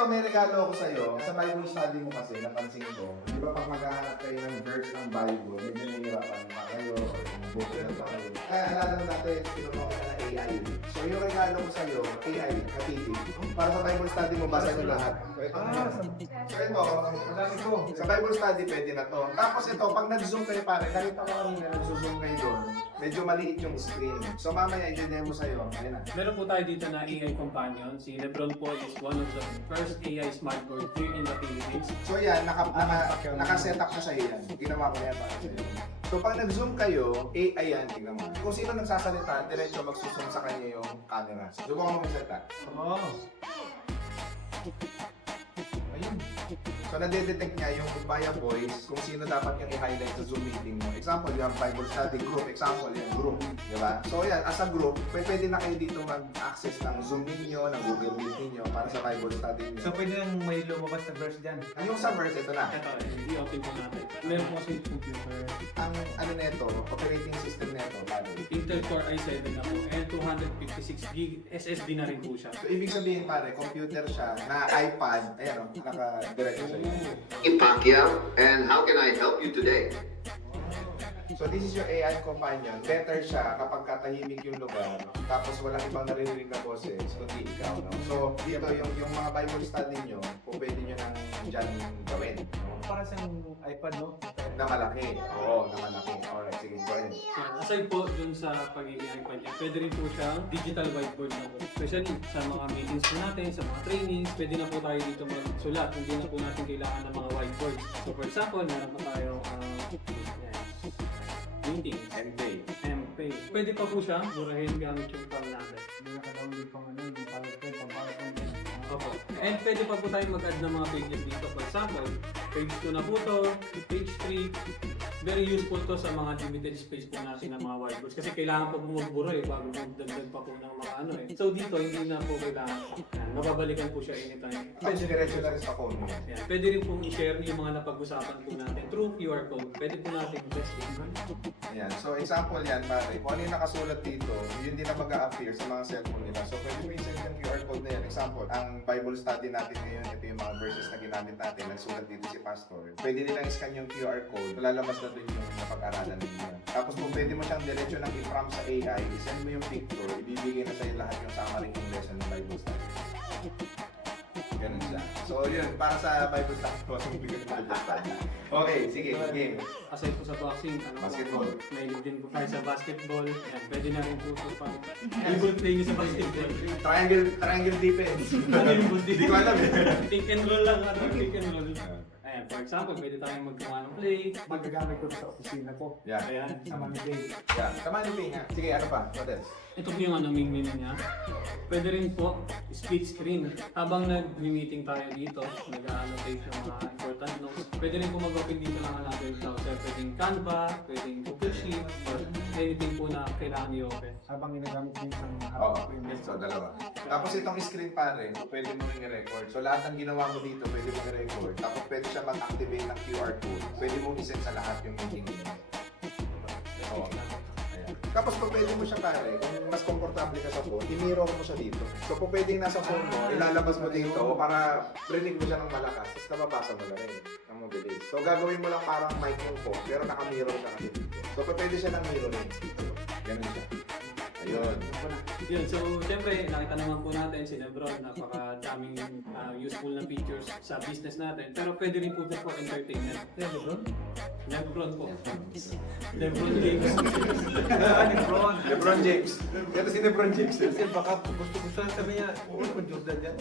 ito, may regalo ako sa'yo. Sa Bible study mo kasi, napansin ko, di ba pag maghahanap kayo ng verse ng Bible, medyo nahihirapan pa kayo, or yung book na pa kayo. Kaya alam natin, kinuha ka na AI. So yung regalo ko sa'yo, AI, katitig. Para sa Bible study mo, basa nyo lahat. So ito, madami ko. Sa Bible study, pwede na to. Tapos ito, pag nag-zoom kayo pare, nakita ko kanina, nag-zoom kayo doon. Medyo maliit yung screen. So mamaya, i-demo sa'yo. Ayun na. Meron po tayo dito na AI companion. Si Lebron po is one of the first AI smartboard here in the Philippines. So yan, naka-set up na sa'yo yan. Ginawa ko yan para sa'yo. So pag nag-zoom kayo, AI yan, tingnan mo. Kung sino nagsasalita, diretso magsuzoom sa kanya yung camera. Subukan mo magsalita. Oh. Ayun. So nadedetect niya yung via voice kung sino dapat yung i-highlight sa Zoom meeting mo. Example, yung Bible study group. Example, yung group. Diba? So yan, as a group, pwede na kayo dito mag-access ng Zoom ninyo, ng Google Meet ninyo para sa Bible study niyo. So pwede nang may lumabas na verse dyan. Yung sa verse, ito na. Ito, i-open po natin. Meron po kasi computer. Ang ano nito, operating system nito, bago. Intel Core i7 na po and 256GB SSD na rin po siya. So, ibig sabihin pare, computer siya na iPad, ayan o, naka-diretso sa iyo. Pacquiao, and how can I help you today? So, this is your AI companion. Better siya kapag katahimik yung lugar, tapos walang ibang naririnig na boses, kundi ikaw. No? So, dito yung mga Bible study nyo, kung pwede nyo nang dyan gawin. No? Para sa iPad, no? Na malaki. Oo, na malaki. Alright, sige, go ahead. Aside po dun sa pagiging iPad niya, pwede rin po siyang digital whiteboard na po. Especially sa mga meetings po natin, sa mga trainings, pwede na po tayo dito magsulat. Hindi na po natin kailangan ng mga whiteboards. So for example, meron pa tayong meeting, MPay. Pwede pa po siya murahin gamit yung cam natin. Hindi naka-download pang ano, yung PowerPoint, pang PowerPoint. Opo. And pwede pa po tayo mag-add ng mga pages dito. For example, page 2 na po to, page 3. Very useful to sa mga limited space po natin ng mga whiteboards. Kasi kailangan pa po magbura bago magdagdag pa po ng mga ano eh. So dito, hindi na po kailangan. Yan, mababalikan po siya anytime. Tapos diretso na rin sa phone mo. Yan. Pwede rin pong i-share yung mga napag-usapan po natin through QR code. Pwede po natin i-testing. Ayan. So, example yan, pare. Kung ano yung nakasulat dito, yun din na mag-a-appear sa mga cellphone nila. So, pwede mo i-send yung QR code na yan. Example, ang Bible study natin ngayon, ito yung mga verses na ginamit natin. Nagsulat dito si Pastor. Pwede nilang i-scan yung QR code. Lalabas na doon yung napag-aralan ninyo. Tapos kung pwede mo siyang diretso ng i-prompt sa AI, i-send mo yung picture, ibibigay na sa'yo lahat yung summary ng lesson ng Bible study. Ganun siya. So, yun. Para sa Bible study, yung Bible study. Okay, sige. Game. Aside po sa boxing, Basketball. May din po tayo sa basketball. Yan, pwede na rin po ito pang able play nyo sa basketball. Triangle defense. Ano yung ball Hindi ko alam eh. Pick and roll lang, pick and roll. Ayan, for example, pwede tayong maggawa ng play. Magagamit ko sa opisina ko. Yeah. Ayan. Sa Manila. Yeah. Tama ni Ping ha. Sige, ano pa? What else? Ito po yung main menu niya. Pwede rin po split screen. Habang nag-meeting tayo dito, nag-annotate yung mga important notes. Pwede rin po mag-open dito ng another browser. Pwedeng Canva, pwedeng Google Sheet, or anything po na kailangan i-open. Habang ginagamit ko yung isang Oo. ko yung So, dalawa. Tapos itong screen pare, pwede mo rin i-record. So, lahat ng ginawa mo dito, pwede mo i-record. Tapos pwede siya mag-activate ng QR code. Pwede mo i-send sa lahat yung meeting niyo. Oo. Ayan. Tapos kung pwede mo siya pare, kung mas komportable ka sa phone, i-mirror mo siya dito. So kung pwedeng nasa phone mo, ilalabas mo dito para rinig mo siya ng malakas, tapos nababasa mo na rin ng mabilis. So gagawin mo lang parang mic yung phone, pero naka-mirror ka kasi dito. So pwede siya ng mirroring dito. Ganun siya. Ayun. Yun, so siyempre nakita naman po natin si Lebron, napakadaming useful na features sa business natin. Pero pwede rin po ito for entertainment. Lebron? Lebron po. Lebron James. Lebron. LeBron James. Ito si LeBron James. Kasi baka gusto-gusto sabi niya, oo, Jordan yan.